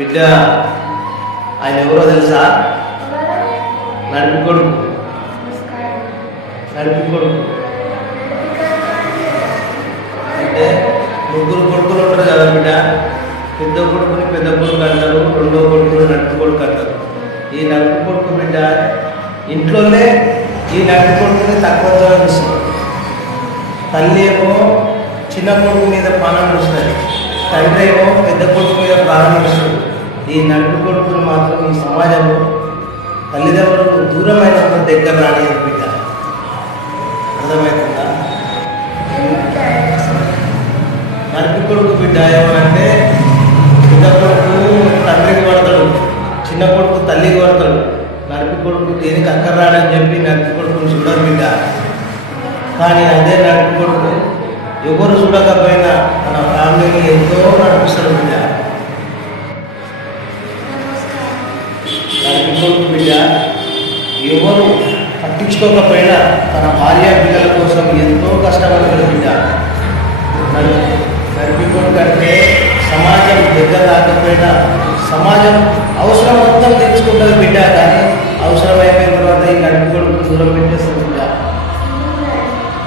బిడ్డ ఆయన ఎవరో తెలుసా? నడిపి కొడుకు. నడిపి కొడుకు అంటే ముగ్గురు కొడుకులు ఉంటారు కదా బిడ్డ. పెద్ద కొడుకుని పెద్ద కొడుకు అంటారు, రెండో కొడుకుని నడిపి కొడుకు అంటారు. ఈ నడిపి కొడుకు బిడ్డ ఇంట్లోనే ఈ నడిపి కొడుకుని తక్కువ చూపిస్తుంది. తల్లి ఏమో చిన్న కొడుకు మీద ప్రాణం ఇస్తుంది, తండ్రి ఏమో పెద్ద కొడుకు మీద ప్రాణం ఇస్తుంది. ఈ నడిపి కొడుకులు మాత్రం ఈ సమాజంలో తల్లిదండ్రులకు దూరమైన దగ్గర రాని బిడ్డ. అర్థమవుతుందా? నడిపి కొడుకు బిడ్డ ఏమనంటే పెద్ద కొడుకు తండ్రికి పడతాడు, చిన్న కొడుకు తల్లికి పడతాడు. నడిపి కొడుకు దేనికి అక్కర్రాడని చెప్పి నడిపి కొడుకుని చూడరు బిడ్డ. కానీ అదే నడిపి కొడుకు ఎవరు చూడకపోయినా తన ఫ్యామిలీని ఎంతో నడిపిస్తాడు బిడ్డ. నడిపి కొడుకు బిడ్డ ఎవరు పట్టించుకోకపోయినా తన భార్య పిల్లల కోసం ఎంతో కష్టపడతాడు బిడ్డ. నడిపి కొడుకు అంటే సమాజం దగ్గర రాకపోయినా సమాజం అవసరం మొత్తం తెచ్చుకుంటుంది బిడ్డ. కానీ అవసరం అయిపోయిన తర్వాత ఈ నడిపి కొడుకు దూరం పెట్టేస్తుంది బిడ్డ.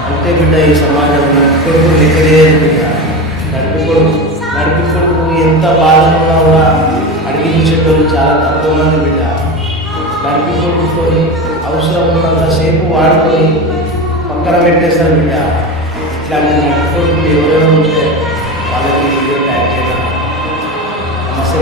అంటే బిడ్డ ఈ సమాజం నడిపి కొడుకు లెక్కలేదు బిడ్డ. నడిపి కొడుకు ఎంత బాధగా కూడా అడిగించేటోళ్ళు చాలా తక్కువ మంది బిడ్డ. నడిపి కొడుకుని అవసరం ఉన్నంతసేపు వాడుకొని పక్కన పెట్టేస్తారు బిడ్డ. ఇట్లాంటి నడిపి కొడుకులు ఎవరైనా ఉంటే వాళ్ళకి వీడియో ట్యాగ్ చేయడం సమస్య